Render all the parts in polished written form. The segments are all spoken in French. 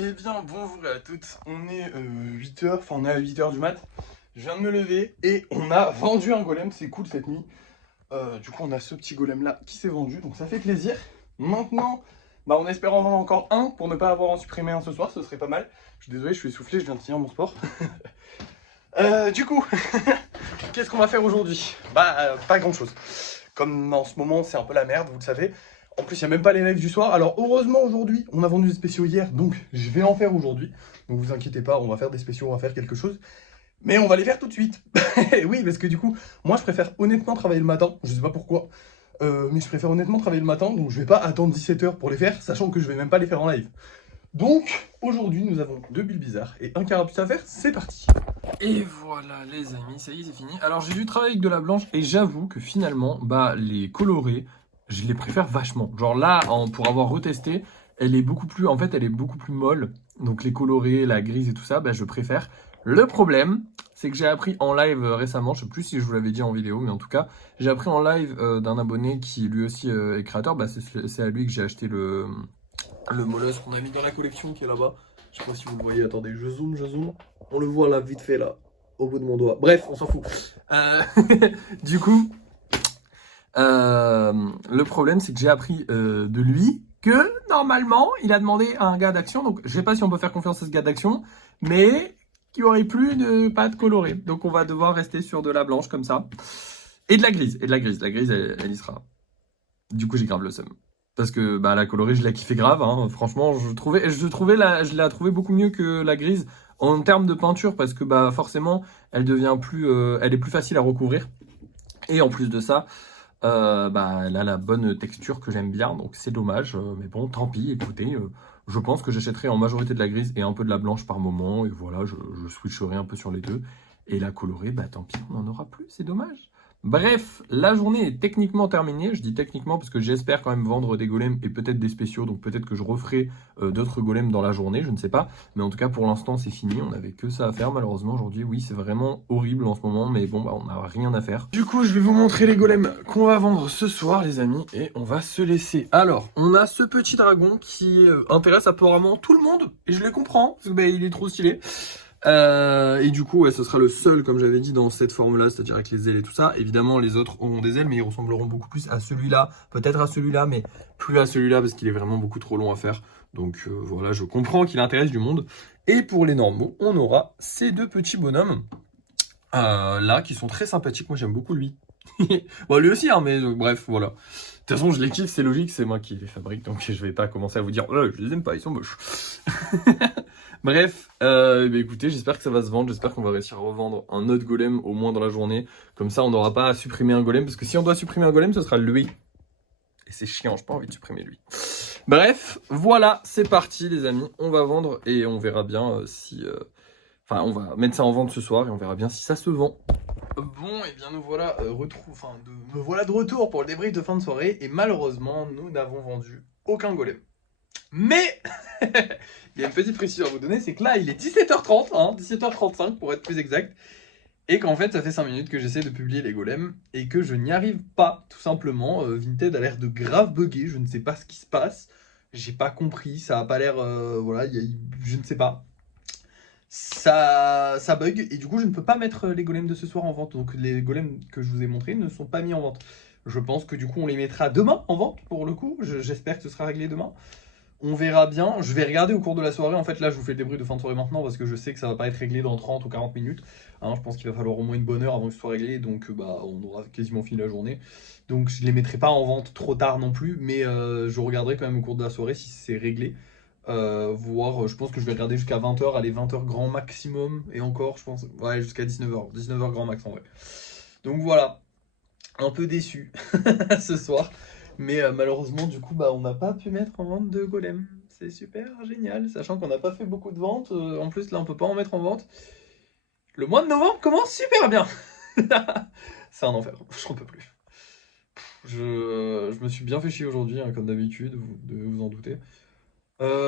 Eh bien, bonjour à toutes. On est 8h, enfin on est à 8h du mat. Je viens de me lever et on a vendu un golem, c'est cool cette nuit. Du coup, on a ce petit golem là qui s'est vendu, donc ça fait plaisir. Maintenant, on espère en vendre encore un pour ne pas avoir en supprimé un ce soir, ce serait pas mal. Je suis désolé, je suis essoufflé, je viens de finir mon sport. Du coup, qu'est-ce qu'on va faire aujourd'hui? Pas grand chose. Comme en ce moment, c'est un peu la merde, vous le savez. En plus, il n'y a même pas les lives du soir. Alors, heureusement, aujourd'hui, on a vendu des spéciaux hier, donc je vais en faire aujourd'hui. Donc, vous inquiétez pas, on va faire des spéciaux, on va faire quelque chose. Mais on va les faire tout de suite. Oui, parce que du coup, moi, je préfère honnêtement travailler le matin. Je sais pas pourquoi. Mais je préfère honnêtement travailler le matin, donc je vais pas attendre 17h pour les faire, sachant que je vais même pas les faire en live. Donc, aujourd'hui, nous avons deux bulles bizarres et un carapuce à faire. C'est parti. Et voilà les amis, ça y est c'est fini. Alors j'ai dû travailler avec de la blanche et j'avoue que finalement, les colorés, je les préfère vachement. Genre là, pour avoir retesté, elle est beaucoup plus, en fait elle est beaucoup plus molle. Donc les colorés, la grise et tout ça, je préfère. Le problème, c'est que j'ai appris en live récemment, je sais plus si je vous l'avais dit en vidéo, mais en tout cas, j'ai appris en live d'un abonné qui lui aussi est créateur, c'est à lui que j'ai acheté le molosse qu'on a mis dans la collection qui est là-bas. Je sais pas si vous le voyez, attendez, je zoome, je zoome. On le voit là, vite fait, là, au bout de mon doigt. Bref, on s'en fout. Euh, du coup, le problème, c'est que j'ai appris de lui que, normalement, il a demandé à un gars d'action, donc je sais pas si on peut faire confiance à ce gars d'action, mais qu'il n'y aurait plus de pâte colorée. Donc on va devoir rester sur de la blanche comme ça. Et de la grise, et de la grise. La grise, elle y sera. Du coup, j'ai grave le seum. Parce que la colorée, je l'ai kiffé grave. Hein. Franchement, je la trouvais beaucoup mieux que la grise en termes de peinture parce que forcément, elle devient plus, elle est plus facile à recouvrir. Et en plus de ça, elle a la bonne texture que j'aime bien. Donc c'est dommage, mais bon, tant pis. Écoutez, je pense que j'achèterai en majorité de la grise et un peu de la blanche par moment. Et voilà, je switcherai un peu sur les deux. Et la colorée, tant pis, on n'en aura plus. C'est dommage. Bref, la journée est techniquement terminée. Je dis techniquement parce que j'espère quand même vendre des golems et peut-être des spéciaux. Donc peut-être que je referai d'autres golems dans la journée, je ne sais pas. Mais en tout cas, pour l'instant, c'est fini. On n'avait que ça à faire malheureusement aujourd'hui. Oui, c'est vraiment horrible en ce moment. Mais bon, on n'a rien à faire. Du coup, je vais vous montrer les golems qu'on va vendre ce soir, les amis. Et on va se laisser. Alors, on a ce petit dragon qui intéresse apparemment tout le monde. Et je le comprends. Parce que il est trop stylé. Et du coup, ce sera le seul, comme j'avais dit, dans cette forme-là, c'est-à-dire avec les ailes et tout ça. Évidemment, les autres auront des ailes, mais ils ressembleront beaucoup plus à celui-là, peut-être à celui-là, mais plus à celui-là parce qu'il est vraiment beaucoup trop long à faire. Donc voilà, je comprends qu'il intéresse du monde. Et pour les normaux, on aura ces deux petits bonhommes là qui sont très sympathiques. Moi, j'aime beaucoup lui. Lui aussi, hein, mais bref, voilà. De toute façon, je les kiffe, c'est logique, c'est moi qui les fabrique, donc je vais pas commencer à vous dire, oh, je les aime pas, ils sont moches. Bref, écoutez, j'espère que ça va se vendre, j'espère qu'on va réussir à revendre un autre golem au moins dans la journée. Comme ça, on n'aura pas à supprimer un golem, parce que si on doit supprimer un golem, ce sera lui. Et c'est chiant, j'ai pas envie de supprimer lui. Bref, voilà, c'est parti les amis, on va vendre et on verra bien si... Enfin, on va mettre ça en vente ce soir et on verra bien si ça se vend. Bon, et bien nous voilà, me voilà de retour pour le débrief de fin de soirée et malheureusement, nous n'avons vendu aucun golem. Mais il y a une petite précision à vous donner, c'est que là, il est 17h30, 17h35 pour être plus exact, et qu'en fait, ça fait 5 minutes que j'essaie de publier les golems et que je n'y arrive pas, tout simplement. Vinted a l'air de grave bugger, je ne sais pas ce qui se passe, j'ai pas compris, ça a pas l'air, je ne sais pas. Ça bug et du coup je ne peux pas mettre les golems de ce soir en vente. Donc les golems que je vous ai montrés ne sont pas mis en vente. Je pense que du coup on les mettra demain en vente pour le coup. J'espère que ce sera réglé demain. On verra bien. Je vais regarder au cours de la soirée. En fait là je vous fais le débrief de fin de soirée maintenant parce que je sais que ça va pas être réglé dans 30 ou 40 minutes. Je pense qu'il va falloir au moins une bonne heure avant que ce soit réglé. Donc on aura quasiment fini la journée. Donc je les mettrai pas en vente trop tard non plus. Mais je regarderai quand même au cours de la soirée si c'est réglé. Je pense que je vais regarder jusqu'à 20h, allez 20h grand maximum, et encore je pense, ouais jusqu'à 19h, 19h grand max en vrai. Donc voilà, un peu déçu ce soir, mais malheureusement du coup on n'a pas pu mettre en vente de golem. C'est super génial, sachant qu'on n'a pas fait beaucoup de ventes, en plus là on peut pas en mettre en vente. Le mois de novembre commence super bien. C'est un enfer, je n'en peux plus. Je me suis bien fait chier aujourd'hui, comme d'habitude, vous devez vous en douter.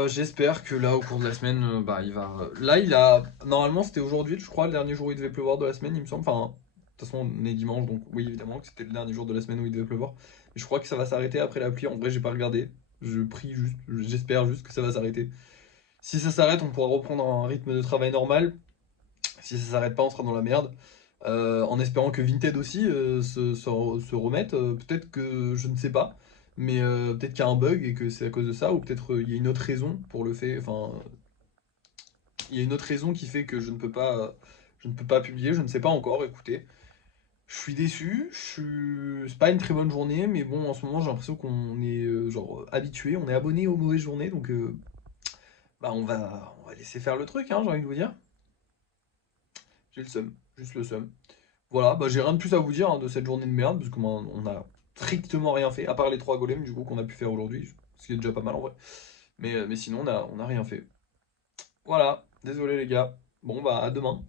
J'espère que là, au cours de la semaine, il va. Là, il a. Normalement, c'était aujourd'hui, je crois, le dernier jour où il devait pleuvoir de la semaine, il me semble. Enfin, de toute façon, on est dimanche, donc oui, évidemment que c'était le dernier jour de la semaine où il devait pleuvoir. Mais je crois que ça va s'arrêter après la pluie. En vrai, j'ai pas regardé. Je prie juste, j'espère juste que ça va s'arrêter. Si ça s'arrête, on pourra reprendre un rythme de travail normal. Si ça s'arrête pas, on sera dans la merde. En espérant que Vinted aussi se remette. Peut-être que je ne sais pas. Mais peut-être qu'il y a un bug et que c'est à cause de ça. Ou peut-être il y a une autre raison pour le fait. Enfin, il y a une autre raison qui fait que je ne peux pas publier. Je ne sais pas encore. Écoutez. Je suis déçu, c'est pas une très bonne journée, mais bon, en ce moment, j'ai l'impression qu'on est genre habitué, on est abonné aux mauvaises journées, donc bah on va laisser faire le truc, hein, j'ai envie de vous dire. J'ai le seum, juste le seum. Voilà, bah j'ai rien de plus à vous dire hein, de cette journée de merde, parce qu'on on a strictement rien fait, à part les 3 golems du coup qu'on a pu faire aujourd'hui, ce qui est déjà pas mal en vrai. Mais sinon, on a rien fait. Voilà, désolé les gars. Bon, bah à demain.